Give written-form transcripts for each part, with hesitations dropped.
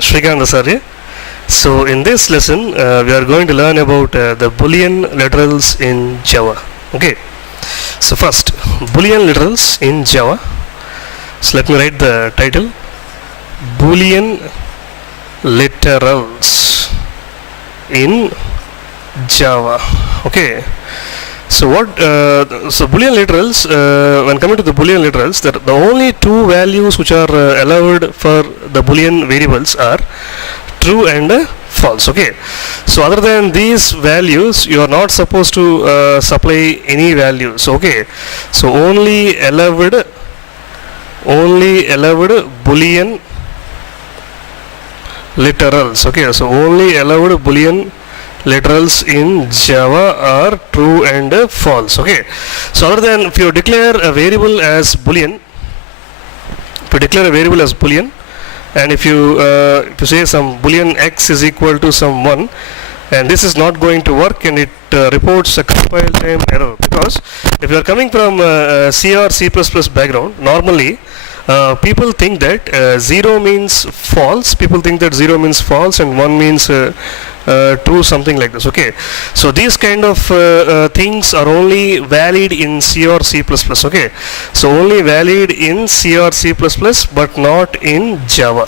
Shrikant Sari. So in this lesson we are going to learn about the Boolean literals in Java. Okay. So first, Boolean literals in Java. So let me write the title: Boolean literals in Java. Okay. So so Boolean literals, when coming to the Boolean literals, the only two values which are allowed for the Boolean variables are true and false. Okay. So other than these values, you are not supposed to supply any values. Okay. So only allowed Boolean literals. Okay. So only allowed Boolean literals in Java are true and false. Okay. So other than, if you declare a variable as Boolean, and if you say some Boolean x is equal to some 1, and this is not going to work, and it reports a compile time error, because if you are coming from C or C++ background, normally people think that 0 means false, and 1 means true, something like this. Okay. So these kind of things are only valid in C or C++. Okay. So only valid in C or C++, but not in Java.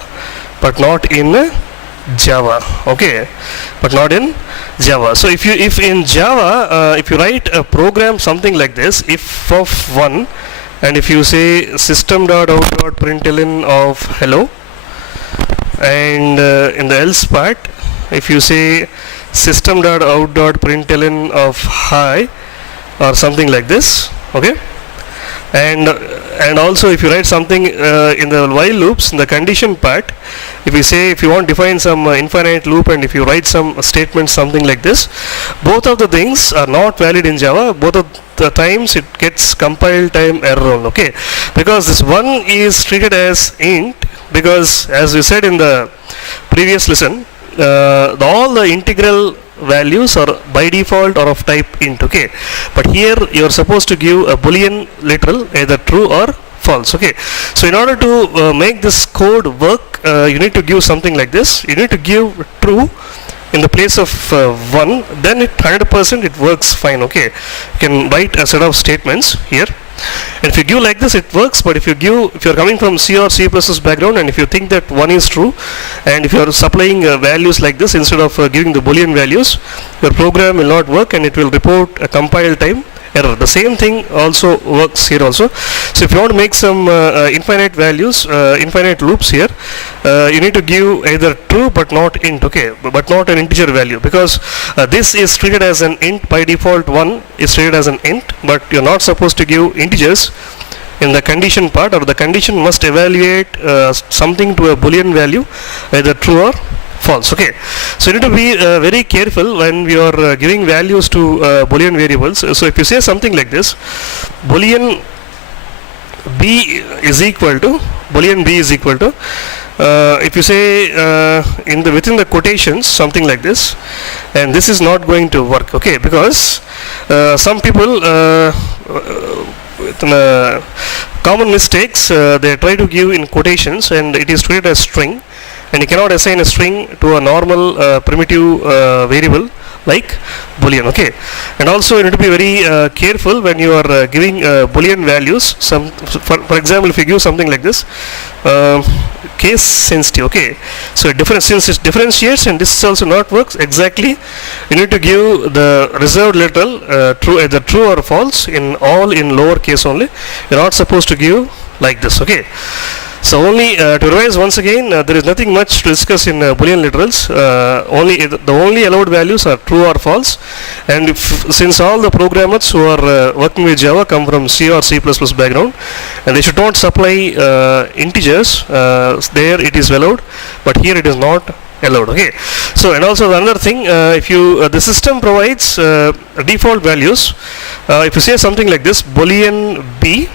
Okay. But not in Java. So if in Java if you write a program something like this, if of 1, and if you say system.out.println of hello, and in the else part, if you say system.out.println of hi, or something like this. Okay. And also if you write something in the while loops, in the condition part, if you want to define some infinite loop, and if you write some statement something like this, both of the things are not valid in Java. Both of the times it gets compile time error. Okay. Because this one is treated as int, because as we said in the previous lesson, all the integral values are by default or of type int. Okay. But here you are supposed to give a Boolean literal, either true or false. Okay. So in order to make this code work, you need to give something like this. You need to give true in the place of 1, then 100% it works fine. Okay. You can write a set of statements here, and if you give like this, it works. But if you are coming from C or C++ background, and if you think that 1 is true, and if you are supplying values like this instead of giving the Boolean values, your program will not work, and it will report a compile time error. The same thing also works here also. So if you want to make some infinite values, infinite loops here, you need to give either true but not int. Okay. But not an integer value, because this is treated as an int by default. 1 is treated as an int, but you're not supposed to give integers in the condition part, or the condition must evaluate something to a Boolean value, either true or false. Okay. So you need to be very careful when we are giving values to Boolean variables. So if you say something like this, Boolean b is equal to, if you say within the quotations something like this, and this is not going to work. Okay. Because some people with common mistakes, they try to give in quotations, and it is treated as string, and you cannot assign a string to a normal primitive variable like Boolean. Okay. And also you need to be very careful when you are giving Boolean values. For example, if you give something like this, case sensitive. Okay. So since it differentiates, and this also not works exactly, you need to give the reserved literal true, either true or false, in lower case only. You're not supposed to give like this. Okay. So only to revise once again, there is nothing much to discuss in Boolean literals. The only allowed values are true or false, and since all the programmers who are working with Java come from C or C++ background, and they should not supply integers, there it is allowed, but here it is not allowed. Okay. So, and also another thing, if the system provides default values, if you say something like this, Boolean b,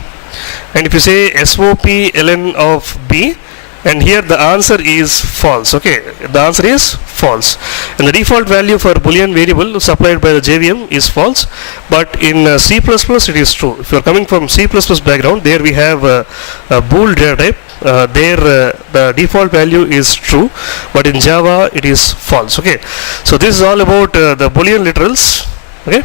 and if you say SOP ln of b, and here the answer is false. Okay. The answer is false, and the default value for Boolean variable supplied by the JVM is false, but in C++ it is true. If you are coming from C++ background, there we have a bool data type, there the default value is true, but in Java it is false. Okay, so this is all about the Boolean literals. Okay.